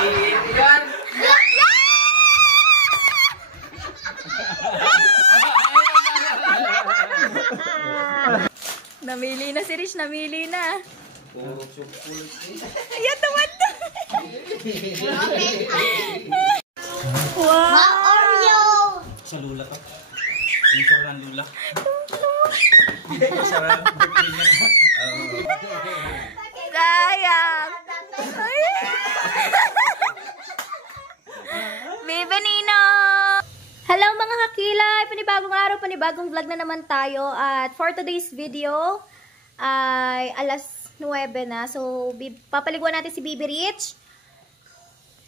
Yan. Namili na si Rich, namili na. Puro chocolate. Ayan, tumanda. Wow! Oreo! Sa lula ka. Yung sarang lula. Sarang birthday niya. Sayang. Viva Nino! Hello mga kakilay! Panibagong araw, panibagong vlog na naman tayo. At for today's video ay alas 9 na. So, papaliguan natin si Baby Rich.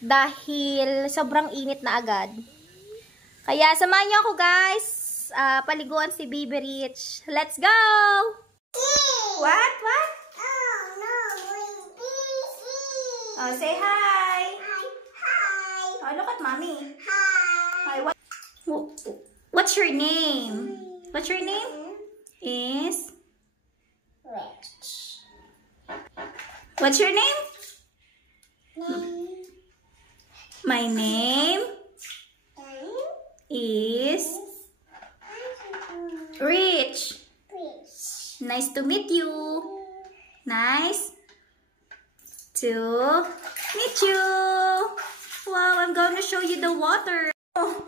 Dahil sobrang init na agad. Kaya samahan niyo ako guys. Paliguan si Baby Rich. Let's go! What? What? Oh, no, busy. Oh, say hi! Hi. Oh, look at mommy. Hi. Hi, what's your name? What's your name? Is? Rich. What's your name? My name is Rich. Nice to meet you. Nice to meet you. Wow, I'm going to show you the water. Oh.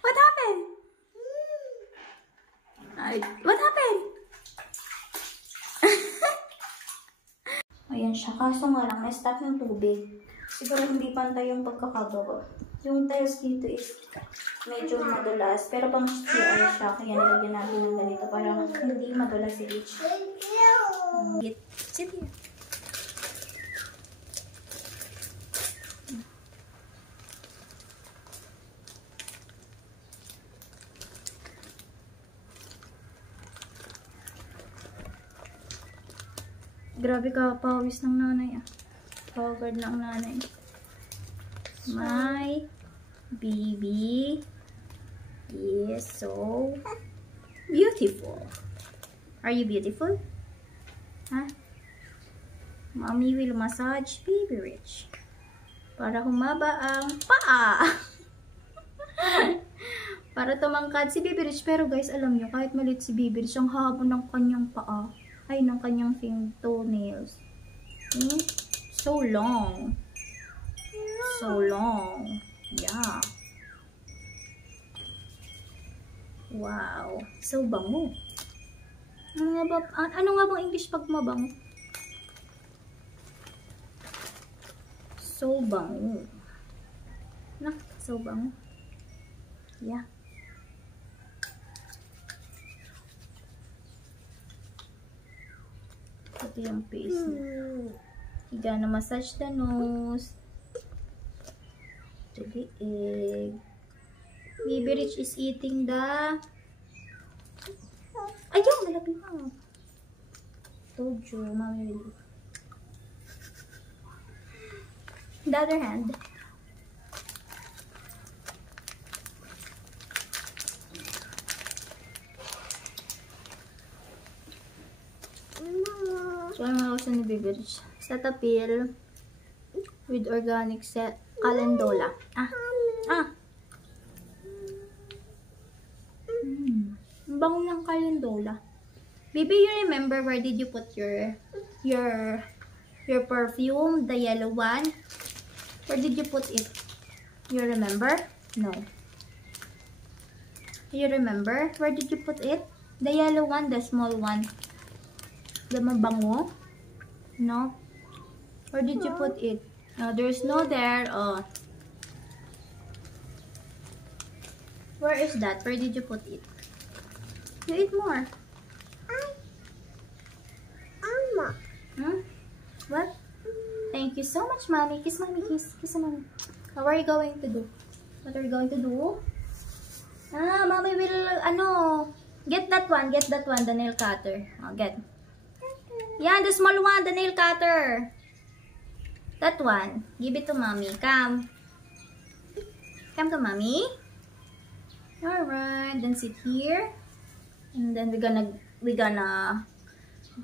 What happened? What happened? Ayan siya. Kaso nga lang, na-stop yung tubig. Siguro hindi pantay yung pagkakagawa. Yung tiles dito is medyo madulas. Pero pang CR siya. Kaya nilagyan natin ng ganito. Parang hindi madulas si Rich. Sit here. Grabe ka, pawis ng nanay ah. Pagod ng nanay. My baby is so beautiful. Are you beautiful? Huh? Mommy will massage Baby Rich para humaba ang paa. Para tumangkad si Baby Rich. Pero guys, alam nyo, kahit maliit si Baby Rich, ang haba ng kanyang paa. Ay, ng kanyang toenails. So long. So long. Yeah. Wow. So bango. Ano nga bang English pag mabango? So bango. So bango. Yeah. Ito yung face niya. You gonna massage the nose. To the egg. Baby Rich is eating the... Ayun! Nalapit mo. Told you, mommy will eat. The other hand. So, ang mga uso ni Baby Rich. Cetaphil with organic calendula. Ang bango ng calendula. Baby, you remember where did you put your perfume, the yellow one? Where did you put it? You remember? No. You remember? Where did you put it? The yellow one, the small one. The mabango? No? Where did you put it? No, there's no there. Oh. Where is that? Where did you put it? You eat more. Mama. What? Thank you so much, mommy. Kiss mommy, kiss. Kiss mommy. What are you going to do? What are you going to do? Mommy will, get that one, the nail cutter. Oh, get. Yan, the small one, the nail cutter. That one. Give it to mommy. Come. Come to mommy. Alright, then sit here. And then we're gonna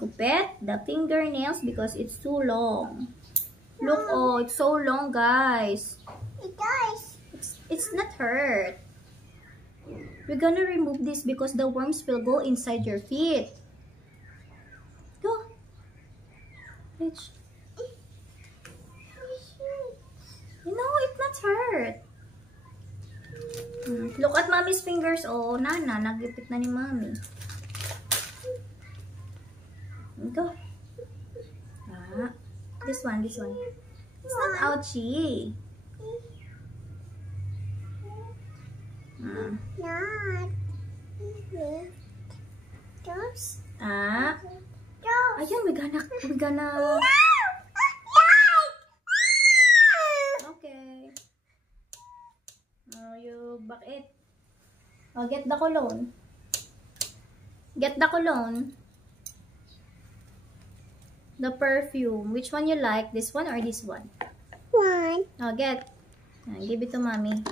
gupit the fingernails because it's too long. Look, oh, it's so long, guys. It does. It's not hurt. We're gonna remove this because the worms will go inside your feet. Go. Reach. No, it's not hurt. Look at mommy's fingers. Oh, nana, nagipit na ni mommy. Go. Ah, this one. It's not ouchy. Not. Those. Ah, Those. ayun, we gonna. Okay. Oh, you back it. Oh, get the cologne. Get the cologne. The perfume. Which one you like? This one or this one? One. Oh, get. Give it to mommy.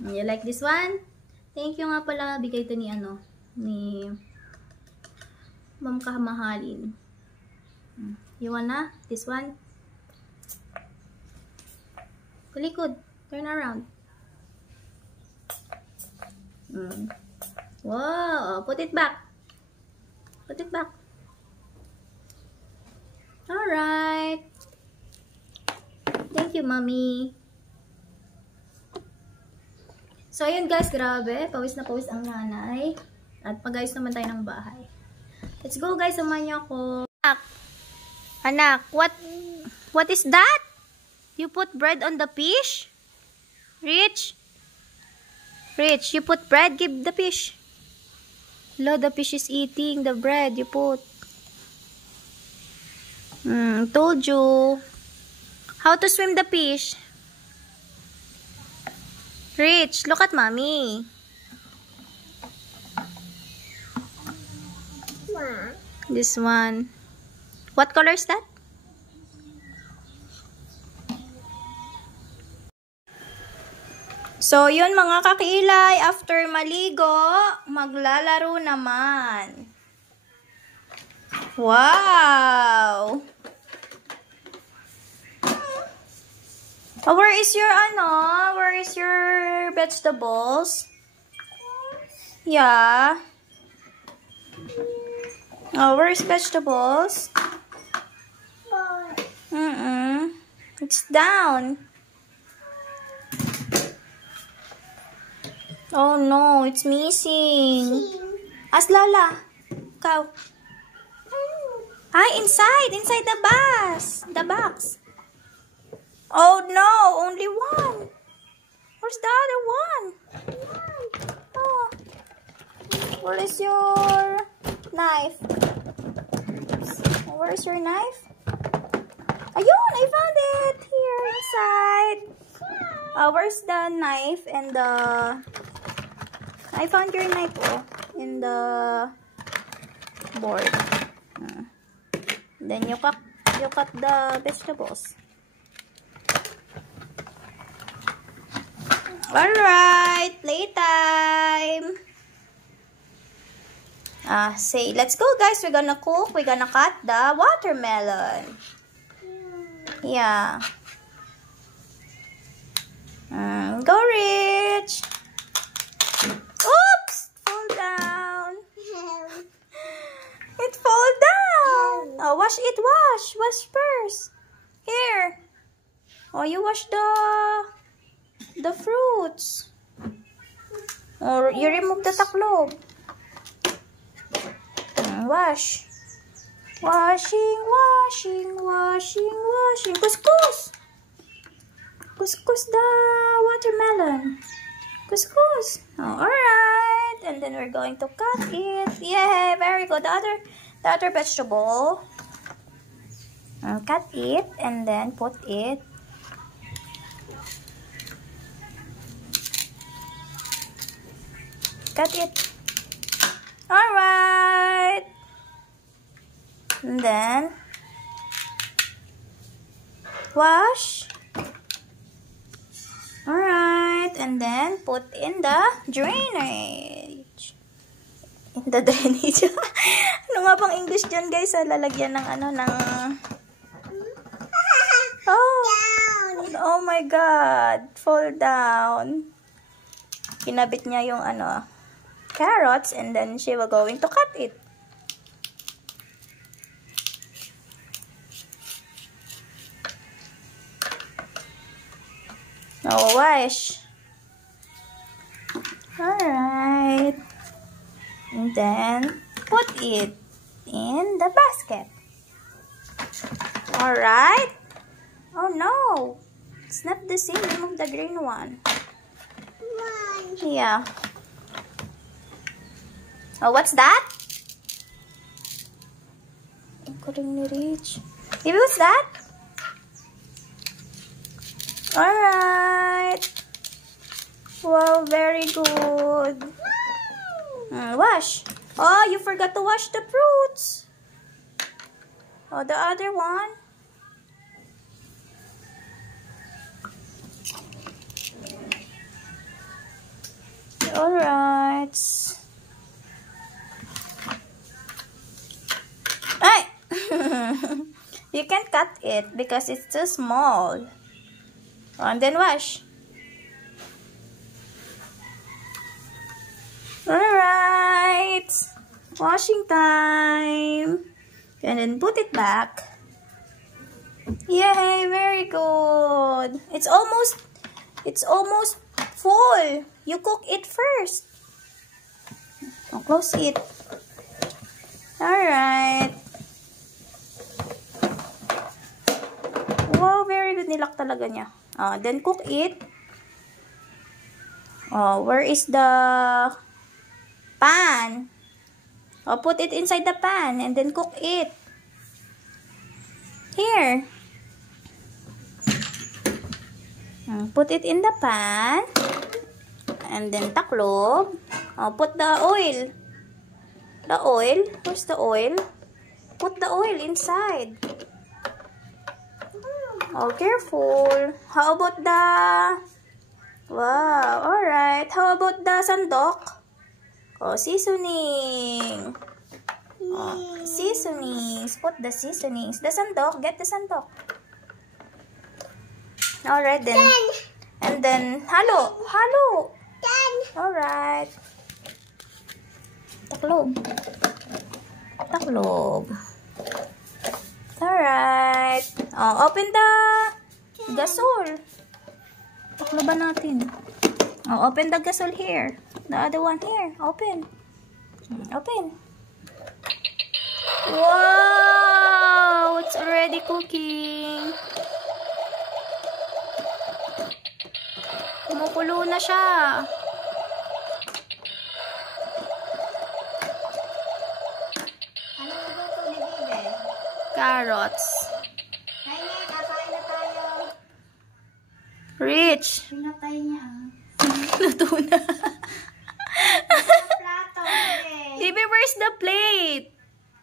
You like this one? Thank you nga pala. Bigay to ni ni Ma'am Kamahalin. You wanna? This one? Kulikod. Turn around. Wow. Put it back. Put it back. Alright. Thank you, mommy. So, ayun guys, grabe. Pawis na pawis ang nanay. At pag-ayos naman tayo ng bahay. Let's go guys, samahan niyo ako. Anak, what is that? You put bread on the fish? Rich, you put bread, give the fish. Hello, the fish is eating the bread you put. Told you. How to swim the fish? Rich, look at mommy. One. This one. What color is that? So, yun mga kakilay. After maligo, maglalaro naman. Wow! Oh, where is your Where is your vegetables? Yeah. Oh, where is vegetables? It's down. Oh no, it's missing. Ask Lola. Cow. Hi, inside the box. Oh no, only one. Where's the other one? Oh. Where is your knife? Where's your knife? Ayun, I found it here inside. Where's the knife and the... I found your knife in the board. Then you cut the vegetables. Alright, playtime. Say, let's go guys. We're gonna cook. We're gonna cut the watermelon. Yeah. Go, Rich. Oops! Fall down. It fall down. Oh, wash it. Wash first. Here. Oh, you wash the fruits. Or you remove the taklob. Wash. Washing. Couscous the watermelon. Couscous. Oh, alright. And then we're going to cut it. Yay, very good. The other vegetable. Cut it and then put it. Cut it. Alright. And then wash. Alright. And then put in the drainage. In the drainage. Ano nga bang English dyan, guys? Lalagyan ng ano, ng... Oh! Oh my God! Fall down. Kinabit niya yung ano, carrots, and then she will going to cut it. Now wash. Alright. And then put it in the basket. Alright. Oh no. It's not the same. Remove the green one. Yeah. Oh, what's that? Couldn't reach. Maybe what's that? Alright. Wow, very good. Wash. Oh, you forgot to wash the fruits. Oh, the other one. Alright. Hey! You can't cut it because it's too small. And then wash. Alright. Washing time. And then put it back. Yay, very good. It's almost full. You cook it first. Now close it. Alright. Wow, very good. Nilak talaga niya. Then cook it. Where is the pan? Put it inside the pan and then cook it. Here. Put it in the pan. And then taklob. Put the oil. The oil. Where's the oil? Put the oil inside. Oh, careful. How about the... Wow, alright. How about the sandok? Seasoning. Seasonings. Put the seasonings. The sandok. Get the sandok. Alright then. And then, halo. Halo. Alright. Taklob. Taklob. Alright. Open the gasol. Takloban natin. Open the gasol here. The other one here. Open. Open. Wow! It's already cooking. Kumukulo na siya. Ano ba ito ni Bibe? Carrots. Kain na tayo. Rich. Pinatay niya. Luto na. Plato, Bibe. Baby, where's the plate?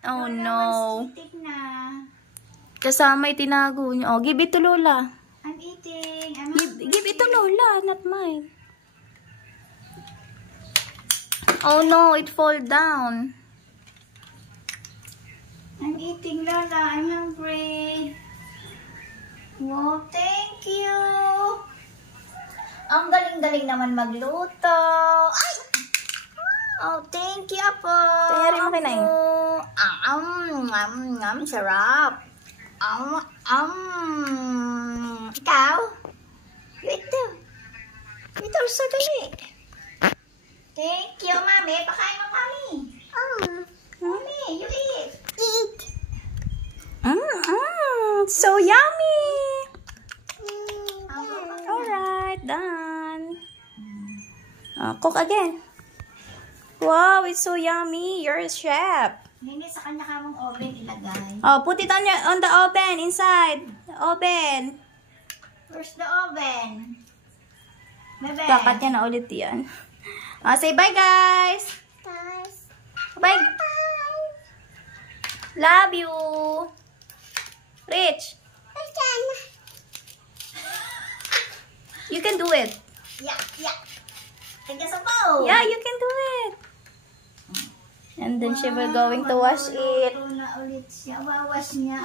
Oh no. Titik na. Kasama itinago niya. Give it to Lola. I'm eating. Give it to Lola, not mine. Oh no, it fall down. I'm eating, Lola. I'm hungry. Wow, thank you. Ang galing-galing naman magluto. Ay! Oh, thank you, Apo. Tayari mo kinain. Sarap. Ikaw? You eat too. Eat also, dali. Thank you, Mami. Pakain mo, Mami. Mami, you eat. Eat. So yummy. Alright, done. Cook again. Wow, it's so yummy. You're a chef. Hindi sa kanya kamong oven ilagay. Put it on the oven, inside. The oven. Where's the oven? Bebe. Dapat yan na ulit yan. Say bye, guys. Bye. Love you. Rich. You can do it. Yeah. Tigas sa bowl. Yeah, you can do it. And then she will going to wash it. Na ulit siya. Wawash niya.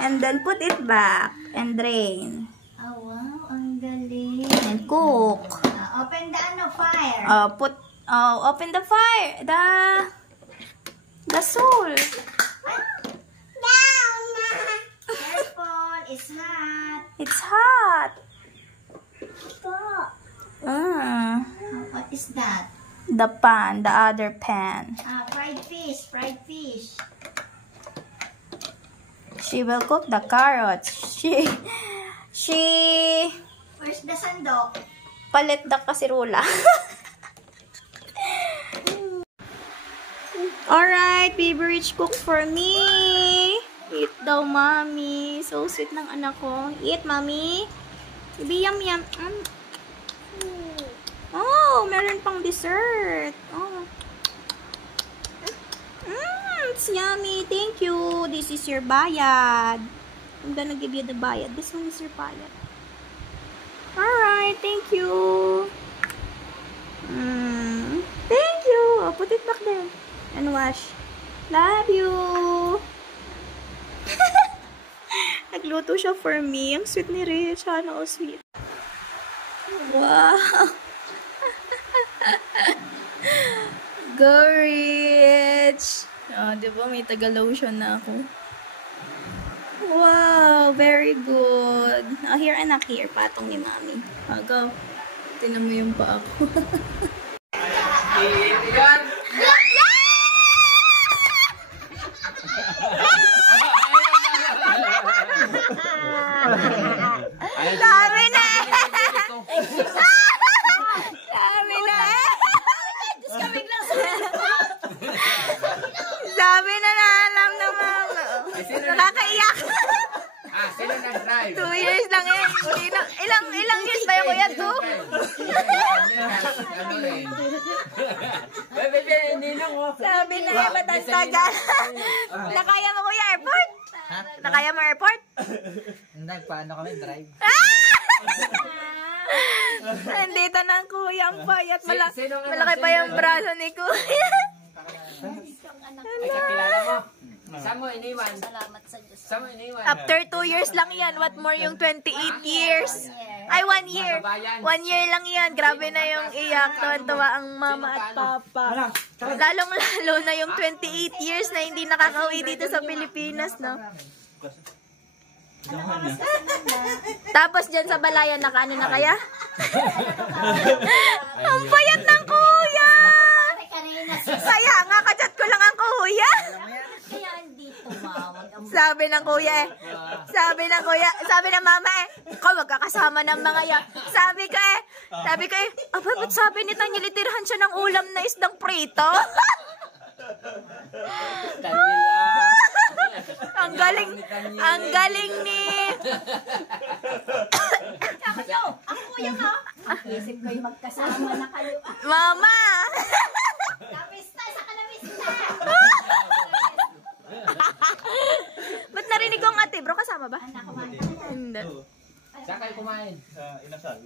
And then put it back and drain. Oh, wow. Ang galing. And cook. Open the fire. Open the fire. The soul. Careful. It's hot. It's hot. Stop. What is that? The pan, the other pan. Fried fish. Fried fish. She will cook the carrots. She Where's the sandok? palit the kasirula. Alright, Baby Rich cook for me. Eat daw, mommy. So sweet ng anak ko. Eat, mommy. Baby, yum, yum. Oh, meron pang dessert. Oh. It's yummy. Thank you. This is your bayad. I'm gonna give you the bayad. This one is your bayad. Alright, thank you. Thank you. Oh, put it back there. And wash. Love you. Nagluto siya for me. Ang sweet ni Rich. Ano, sweet. Wow. Go, Rich. Oh, di ba? May taga-lotion na ako. Wow, very good. Oh, here, anak, here. Patong ni mami. Oh, go. Tinan mo yung paa ko. Sabi na! Sabi na! Sabi na alam na mama. Nakakaiyak. Sino nag-drive? 2 years lang eh. Ilang years ba yung kuya? 2? Sabi na eh, matantagan. Nakaya mo kuya airport? Nakaya mo airport? Paano kami drive? Nandito na ang kuya, ang payat. Malaki pa yung braso ni kuya. Ay, kakilala mo? Saan mo iniwan? Salamat sa Diyos. Saan mo iniwan? After 2 years lang yan. What more yung 28 years? Ay, 1 year. 1 year lang yan. Grabe na yung iyak. Tuwan-tuwa ang mama at papa. Lalong-lalo na yung 28 years na hindi nakakauwi dito sa Pilipinas, no? Tapos dyan sa Balayan, nakaano na kaya? Ang payat ng kuya! Kaya nga, kachat ko lang ang kuya. Kaya hindi tumawag. Sabi ng kuya eh. Sabi ng mama eh. Ikaw, magkakasama ng mga yan. Sabi ko eh. Aba, ba't sabi ni Tanya, litirahan siya ng ulam na isdang prito? Ang galing ni... Ang kuya ka. Isip ko yung magkasama na kayo. Mama! Namista, sa kanamista. Ba't narinig ko ang ate bro? Kasama ba? Anak ko man. Hindi. Saan kayo kumain? Sa inasal.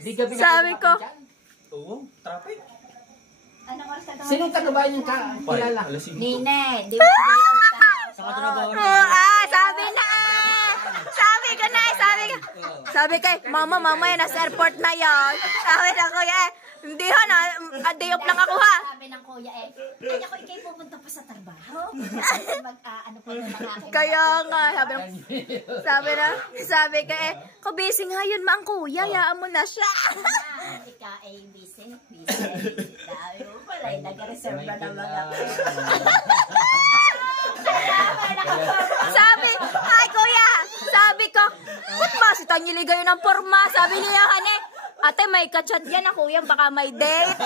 Di gabi na Sabi ko. Oo, traffic. Anong oras ka daw? Sinong taga-bayan yung kilala? Alas 5. Nine. Di ba Saka trabaho na. Sabi na Sabi ko mama yan, nasa airport na yan. Sabi na kuya hindi ha, day off lang ako ha. Sabi ng kuya kaya ko ikay pupunta pa sa trabaho. Ano pa na aking... Kaya nga, sabi ko busy nga yun ma ang kuya, yaan mo na siya. Hindi ka busy. Dahil mo pala, nag-reserve na ng mga... Sabi ko, ba't ba si Tanya ligay ng forma? Sabi niya, ate, may kachat yan na kuya, baka may date.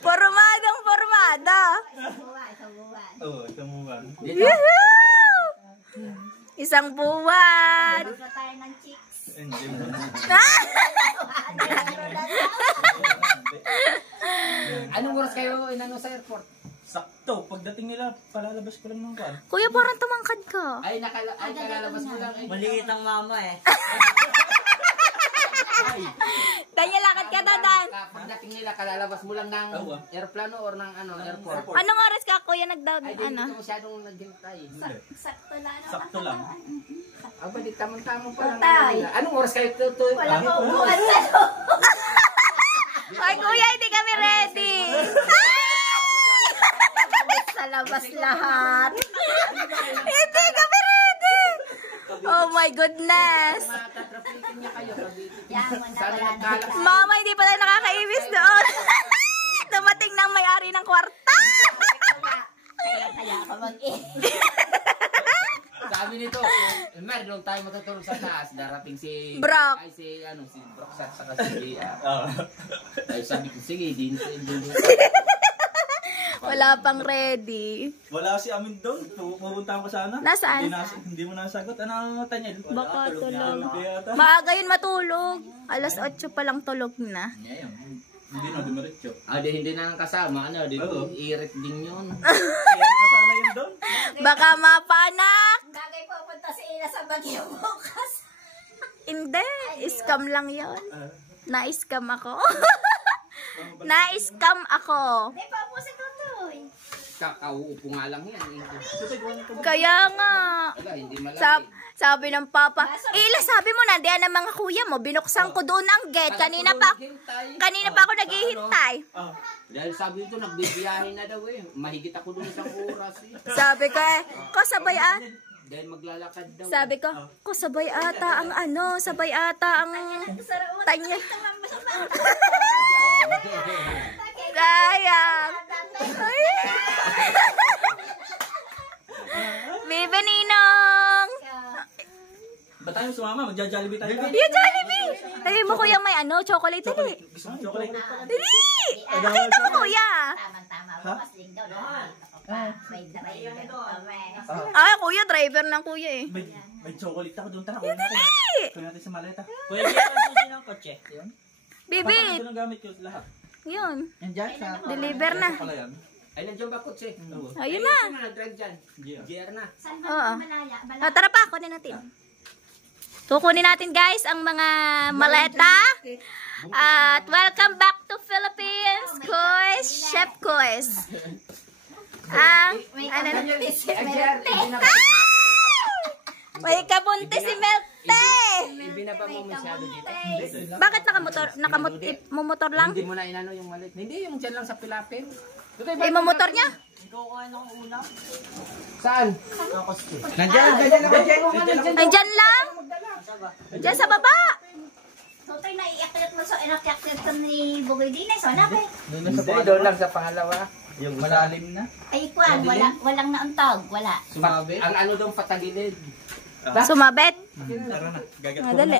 Formada. Oo, isang buwan. Isang buwan. Gusto tayo ng chicks. Hindi mo. Anong oras kayo inano sa airport? Sakto, pagdating nila, palalabas ko lang ng kwan. Kuya, parang tumangkad ka. Ay, kalalabas mo lang. Maliit ang mama eh. Daniel, lakad ka daw, Dan. Pagdating nila, kalalabas mo lang ng Oo. aeroplano or ng airport. Anong oras ka, kuya, nag-down, Ay, di ano? ka masyadong naghintay. Sakto lang. Sakto lang. Aba, di tamang-tamang pa lang. Patay. Anong oras kayo tutoy? Wala pa upuan sa loob. Ay, kuya, hindi kami ready. Sa labas lahat. Hindi kami ready. Oh my goodness. Matatrapikin niya kayo. Yan mo na, Sana wala na. nagkalat. Mama, hindi pala nakakaibis doon. Dumating ng may-ari ng kwarta. Kaya ako mag-in. Sabi nito, Mer, doon tayo matutulog sa taas. Darating si Brock. Ay, si Brock sa si Oo. ay, sabi ko, sige, din. Wala pang ready. Wala si Amin doon. Pupunta ko sana. Nasaan? Hindi mo nasagot. Ano, Tanyel? Baka tulog. Hindi yata. Maaga yun matulog. Alas 8 pa lang tulog na. Hindi na, dumiretso. Hindi na ang kasama. Ano, di Oo. irit din yun. Kaya na sana yun doon. Baka mapanak. Bagay pupunta si Ina sa Baguio bukas. Hindi. Scam lang yon. Na-scam ako. Na-scam ako. Hindi pa po si Tutoy. Kakauupo nga lang yan. Kaya nga. Wala, hindi malaki. Sabi ng papa, Ila, sabi mo na, diyan ang mga kuya mo, binuksan ko doon ang gate. Kanina pa ako naghihintay. Dahil sabi nito, nagbibiyahe na daw eh. Mahigit ako doon isang oras eh. Sabi ko sabay Dahil maglalakad daw. Sabi ko, sabay ata ang tanya. Sayang. Bibi Ninong. Ba't tayo sumama? Magja-jollibee tayo ba? Yung Jollibee. Sabi mo kuya may chocolate dali. Gusto mo chocolate? Dali. Nakita mo kuya. Tama-tama. Bukas linggo na. May driver kami. Kuya, driver ng kuya eh. May chocolate ako doon. Tara, kuha natin. Kuha natin sa maleta. Kuya, ang susi ng kotse. Yun. Bibi. Doon ang gamit ko lahat. Yun. Nandiyan sa... Deliver na. Pala yan. Ay, nandiyan ba kotse? Ayun na. Ay, nag-drive dyan. GR na. Saan Oo. ba malaya? Tara pa, kunin natin. Kukunin natin guys ang mga maleta. At welcome back to Philippines. Kois, Chef Kois. May kabunti si Melte. Ibinaba mo masyado dito. Bakit nakamotor lang? Hindi mo na inano yung malit. Hindi, yung dyan lang sa pilapin. Ay, motor niya? Saan? Nandyan lang. Diyan sa baba. Tutoy, naiiakyat mo sa inakyat ka ni Bugoy Dinay. So, nabe. Hindi, doon lang sa pangalawa. Yung malalim na. Ay, kuwan. Walang nauntog. Wala. Sumabi? Ang ano doon patagilid. Sumabet. Tara na. Gagat. Madali.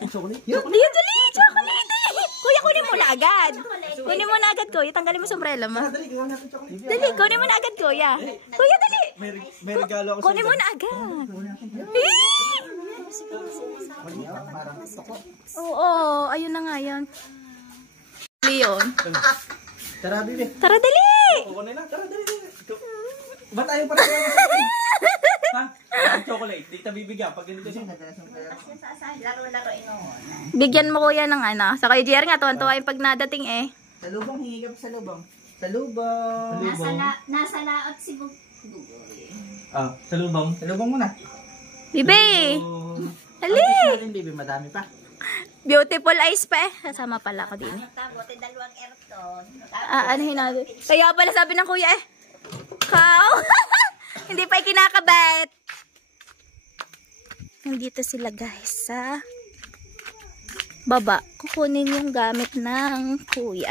Yun, dali. Chocolate. Kuya, kunin mo na agad. Kunin mo na agad, kuya. Tanggalin mo sombrero mo. Dali, gawa natin chocolate. Dali, kunin mo na agad, kuya. Kuya, dali. May regalo ako sa Kunin mo na agad. Oo, ayun na nga yan. Leon. Tara, bibi. Tara, dali. Kukunin na. Tara, dali. Ba't tayo pa rin? Ha? Ang chocolate. Di kita bibigyan. Pag ganito siya. Laro-laro inoon. Bigyan mo kuya ng ano. Sa kayo, JR nga, tuwan-tuwa yung pag nadating eh. Sa lubang, hingi ka pa sa lubang. Sa lubang. Nasa laot si Bugoy. Sa lubang. Sa lubang muna. Bibi! Dali! Natin, baby, madami pa. Beautiful eyes pa eh. Kasama pala ako din eh. Tabote dalawang aircon. Ano hinabi? Kaya pala sabi ng kuya eh. Kao! Hindi pa ikinakabit. Nandito sila guys sa baba. Kukunin yung gamit ng kuya.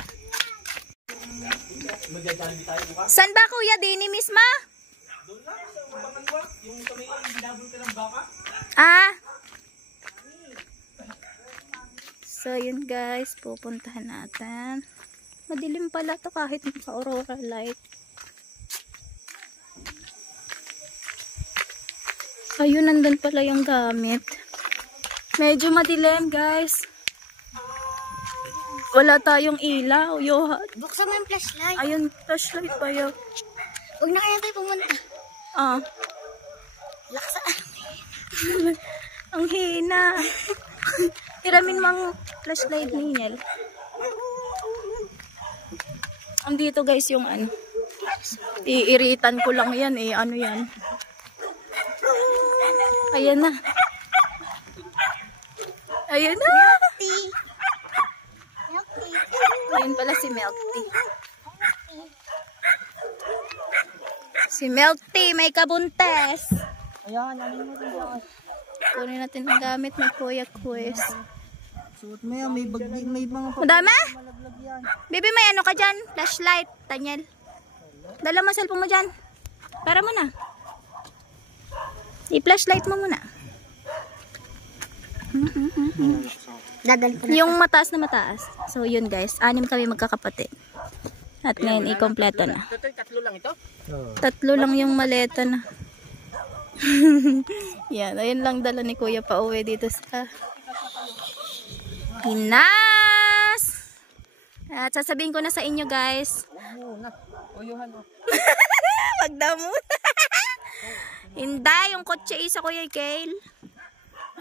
San ba kuya? Dini misma? Doon lang. Sa pangalawa. Yung kami binabol ka ng baka. So yun guys. Pupuntahan natin. Madilim pala to kahit naka-aurora light. Ayun, nandun pala yung gamit. Medyo madilim, guys. Wala tayong ilaw. Buksan mo yung flashlight. Ayun, flashlight pa yun. Huwag na kaya tayo pumunta. Laksa. Ang hina. Hiramin mang flashlight ni Niel. Andito guys yung ano. Iiritan ko lang yan eh. Ano yan? Ayan na. Ayan na. Ayun pala si Milk Tea. Si Milk Tea may kabuntes. Ayan, ano mo rin. Kunin natin ang gamit ni Kuya Quiz. Suot mo yan, may mga Madami? malaglag yan. Baby, may ano ka dyan? Flashlight, Daniel. Dala mo cellphone mo dyan. Para mo na. I-flashlight mo muna. Yung mataas na mataas. So, yun guys. 6 kami magkakapatid. At ngayon, i-kompleto na. Tatlo lang ito? 3 lang yung maleta na. Yan, ayun lang dala ni Kuya pa uwi dito sa Pinas. At sasabihin ko na sa inyo guys. Wag daw muna. Hindi, yung kotse sa Kuya Kale.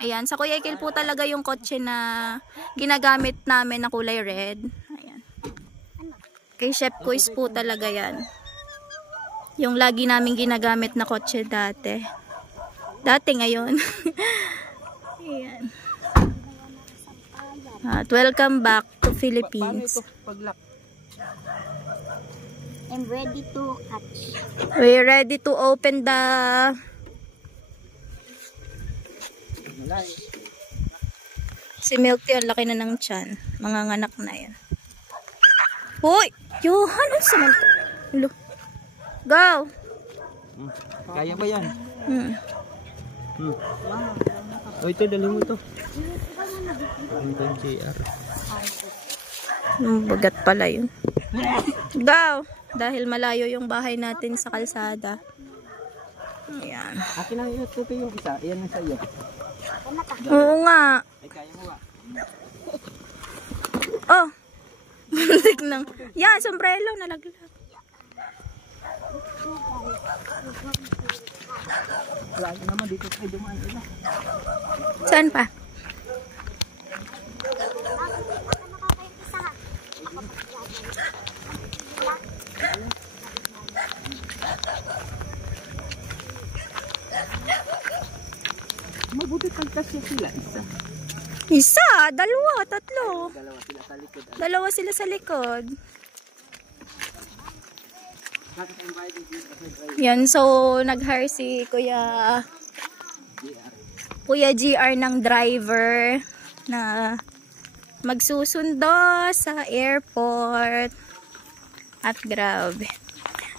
Ayan, sa Kuya Kale po talaga yung kotse na ginagamit namin na kulay red. Ayan. Kay Chef Quiz po talaga yan. Yung lagi namin ginagamit na kotse dati. Dati ngayon. Ayan. At welcome back to Philippines. I'm ready to catch. We're ready to open the si Milk Tea, laki na ng tiyan. Manganganak na yan. Hoy! Johan! Ano sa man? Go! Kaya ba yan? O ito, dali mo ito. Ang JR. Bagat pala yun. Go! Dahil malayo yung bahay natin sa kalsada. Ayan. Akin na yung tupi yung isa. Iyan ang sa'yo. Oo nga. Ay, kaya mo ba? Oh! Muntik nang. Yan, sombrero nalaglag. Lagi naman dito kayo dumaan ila. Saan pa? Mabuti pagkasya sila. Isa. Isa, dalawa, tatlo. Dalawa sila sa likod. Dalawa sila sa likod. Yan, so nag-hire si Kuya GR ng driver na magsusundo sa airport. At grabe.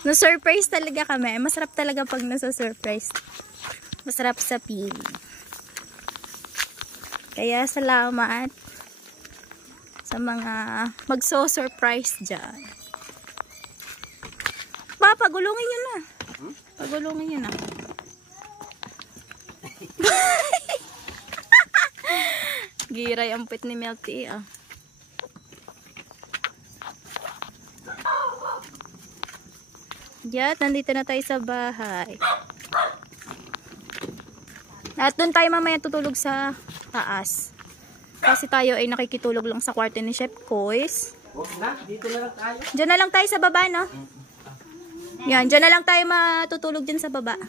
No-surprise talaga kami. Masarap talaga pag nasa-surprise. Masarap sa pili. Kaya salamat sa mga magso-surprise dyan. Pa, pagulungin nyo na. Pagulungin nyo na. Giray ang pit ni Milk Tea. Diyan, nandito na tayo sa bahay. At doon tayo mamaya tutulog sa taas. Kasi tayo ay nakikitulog lang sa kwarto ni Chef Quiz. Dito na lang tayo. Diyan na lang tayo sa baba, no? Yan, diyan na lang tayo matutulog dyan sa baba.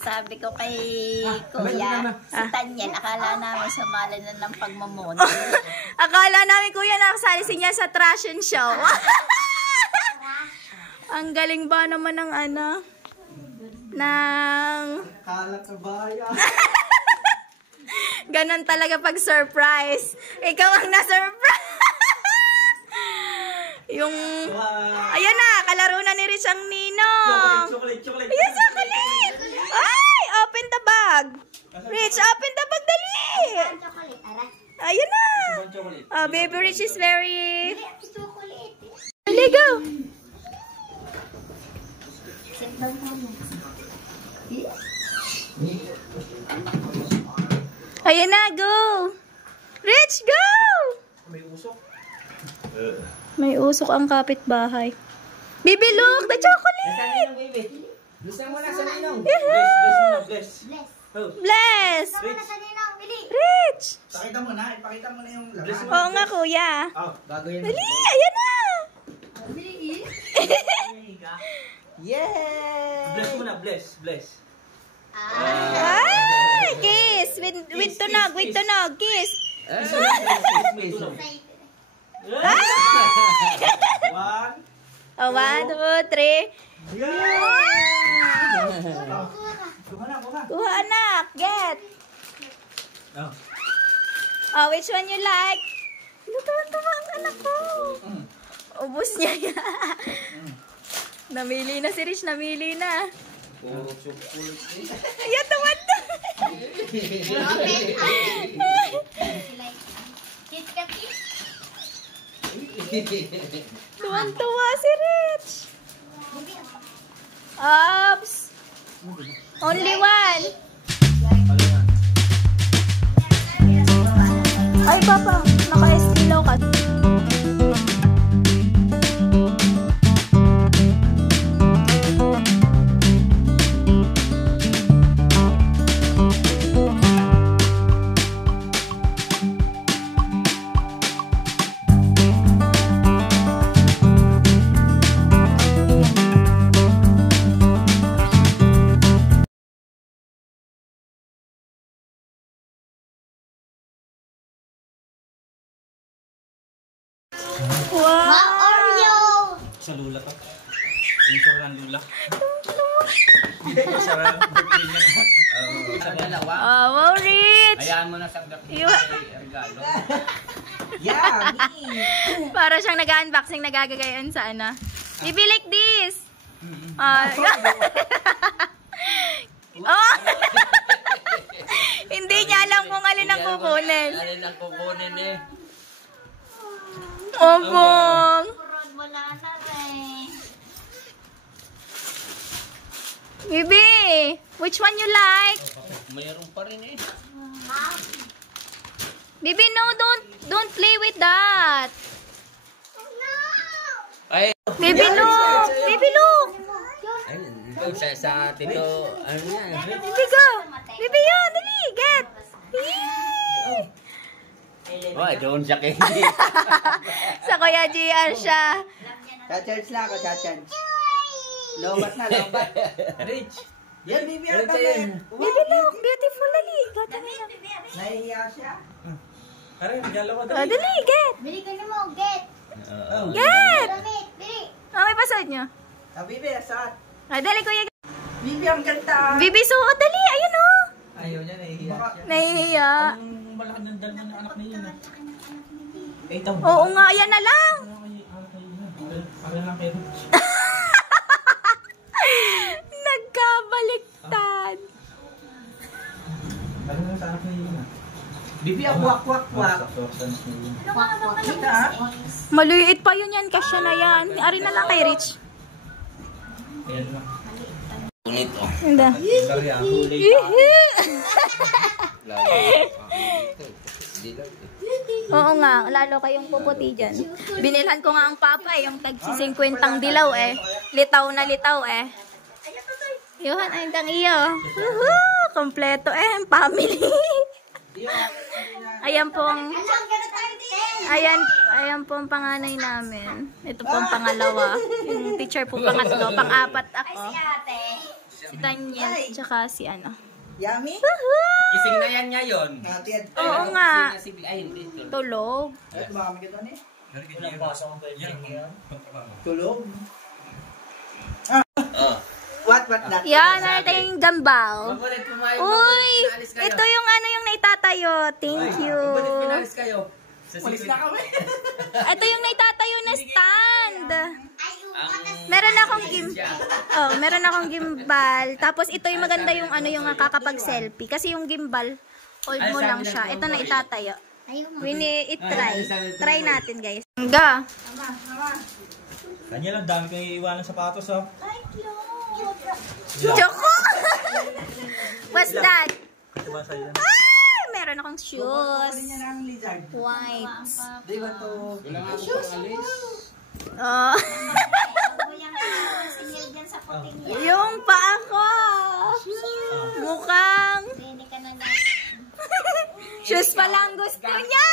Sabi ko kay Kuya, si Tanyan, akala namin sumali na ng pagmamon. Akala namin kuya nakasali si niya sa trash and show. Ang galing ba naman ng ano? Ng... Kalat sa bayan. Ganon talaga pag surprise. Ikaw ang na-surprise. Yung... Ayan na, kalaro na ni Rich ang ninong. Chocolate. Ayan, chocolate. Ay, open the bag. Rich, open the bag, dali. Ayan na. Oh, baby Rich is very... Dali, go. Ayan na, go. Rich, go. May usok ang kapitbahay. Baby, look, the chocolate. Lusan mo na sa ninong. Bless. Bless! Rich. Rich! Ipakita mo na yung Bless laman. Oo nga, kuya. Oh, Bago yan. Dali, ayan na! Yeah! bless mo na, bless. Ay! Kiss! With tunog, with tunog. Kiss! One. Oh, 1, 2, 3. Kuha na. Kuha, anak. Get! Oh. Oh, which one you like? Tuwan-tuwa ang anak ko. Ubus niya yan. Namili na si Rich, namili na. Ayan, tuwan-tuwa. Tuwan-tuwa si Rich. Ops. Only one. Ay, papa. Naka-estilaw ka. Wow! Sa lula to. Insure ng lula. Sarap ng birthday niya. Sa dalawa. Oh, wow, Rich! Hayaan mo na sa regalo. Yummy! Para siyang nag-unboxing, nagagagayon sa ano. Bibi, like this! Oh! Hindi niya alam kung alin ang kukunin. Alin ang kukunin eh. Obong! Bibi, which one you like? Mayroon pa rin eh. Bibi, no, don't play with that. Ay, Bibi, look! Bibi, look! sa tito, ano yan? Bibi, go! Bibi, yun, dali, get! Yay! Oh, doon siya kay. Sa Kuya GR siya. Cha-charge na ako, cha-charge. Lobat na, lobat. Rich. Yan, baby, ang Rich, kami. Bibi, look! Beautiful, dali. Go, dali. Nahihiya siya. Aray, regalo ko Oh, dali. dali, get! Bili ka na mo, get. Get! Damit, bili. Oh, may pasod nyo. Ah, baby, asat. Ah, dali, Kuya. Baby, ang ganda. Bibi, suot, dali. Ayun, oh. Ayaw niya, nahihiya siya. Nahihiya. Ang malaki ng dal ng anak niya na. Ito. Oo nga, ayan na lang. Para lang kay Rich. Nagkabaliktad. Para lang sa anak niya na. Baby, ang wak-wak-wak. Kita? Maliit pa yun yan, kasya na yan. Ari na lang kay Rich. Ayan lang. Ngunit oh. Hindi. Sorry ah. Oo nga, lalo kayong puputi dyan. Binilhan ko nga ang papa eh, yung tag-50 dilaw eh. Litaw na litaw eh. Yuhan, ay dang iyo. Woohoo! Kompleto eh, ang family. Ayan po ang... Ayan po ang panganay namin. Ito po ang pangalawa. Yung teacher po pangatlo, pang-apat ako. Si Daniel, tsaka si ano. Yummy? Woohoo! Gising na yan ngayon. Natid. Oo nga. Ay, hindi. Tulog. At makami kita ni. Tulog. Oh. What that? Yan, natin yung gambal. Mabulit pumayag. Uy! Ito yung ano yung naitatayo. Thank you. Mabulit pinalis kayo. Pulis na kami. Ito yung naitatayo na stand. Meron akong gimbal. Tapos ito yung maganda yung ano yung kakapag-selfie. Kasi yung gimbal, hold mo lang siya. Ito na itatayo. We need try. Try natin, guys. Ga. Kanya lang, dami kang iiwanan sapatos oh. Choco! What's that? Ito ba sa'yo yan? Ay, meron akong shoes. Kunin niya ng lizard. White. Di ba to? Wala nga akong pangalis. Oh. Yung paa ko. Mukhang Shoes pa lang gusto niya.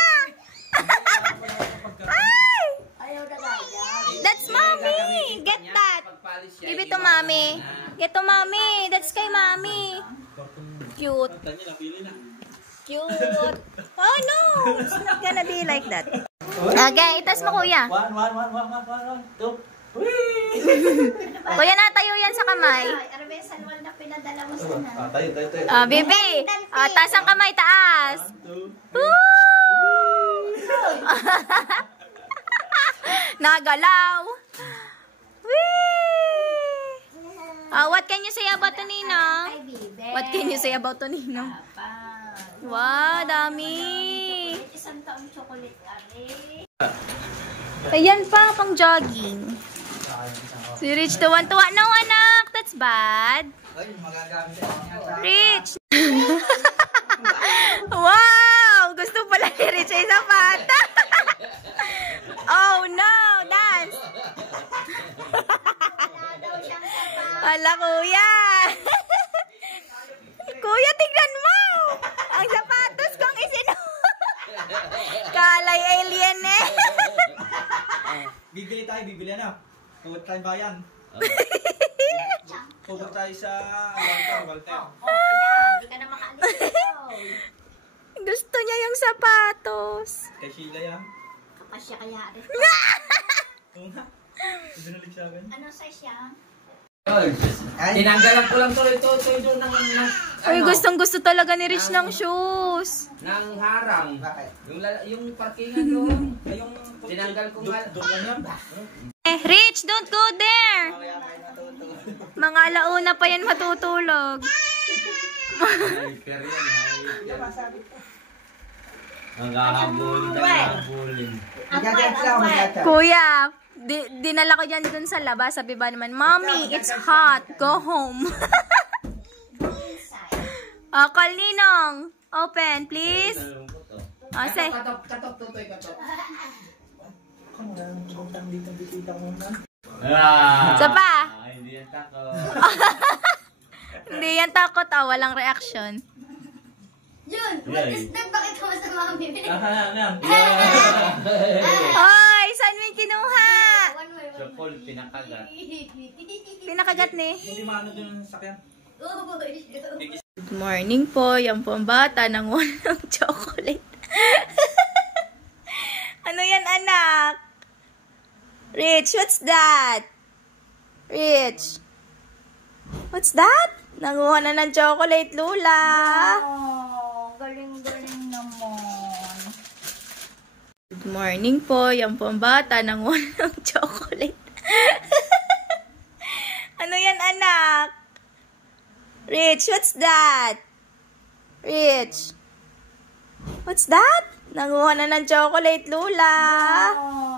Ay! Ayaw na gaya. That's mommy. Get that. Give it to mommy. Get to mommy. That's kay mommy. Cute. Cute. Oh no. It's not gonna be like that. Okay, itas mo kuya. One, two. Kuya, natayo yan sa kamay. Arbe, salwal na pinadala mo sana. Tayo. Bibi. Taas ang kamay, taas. Woo! Nagalaw. Whee! What can you say about Ninong? Ay, bibe. What can you say about Ninong? Wow, dami. Isang taong chocolate, are. Ayan pa, pang jogging. Si Rich tuwan-tuwa. No, anak. That's bad. Rich. Wow! Gusto pala ni Rich ay sapata. Oh no! Dance! Hala, kuya! Kuya, tignan mo! Ang sapatos kong Kalay alien eh! Bibili ano? Pupunta tayo bayan. Pupunta tayo sa Walter. Hindi ka na makaalis. Gusto niya yung sapatos. Kay Sheila yan. Kapasya kaya rin. Oo nga. Binulig sa akin. Ano size yan? Tinanggalan ko lang tuloy doon ng Uy, gustong-gusto talaga ni Rich ng shoes. ng harang. Yung parkingan doon. Yung Tinanggal ko nga. doon lang yan. Rich, don't go there. Mga alauna pa yan matutulog. Hyper yan. Naghahabulin tayo, naghahabulin. Kuya, dinala ko dyan dun sa labas. Sabi ba naman, Mommy, it's hot. Go home. Call Ninong. Open, please. Say. Katok, tutoy, katok. Isa pa. Hindi yan takot. Hindi yan takot. Walang reaction. Jun, bakit ka mo sa mami? Hoy, saan mo yung kinuha? Chocolate, pinakagat. Pinakagat ni. Hindi maano doon sa sakyan. Good morning po. Yan po ang bata ng ng chocolate. Ano yan, anak? Rich, what's that? Rich. What's that? Nanguha na ng chocolate, Lula. Oh, galing-galing naman. Good morning po. Yan po ang bata nanguha ng chocolate. Ano yan, anak? Rich, what's that? Rich. What's that? Nanguha na ng chocolate, Lula. Oh,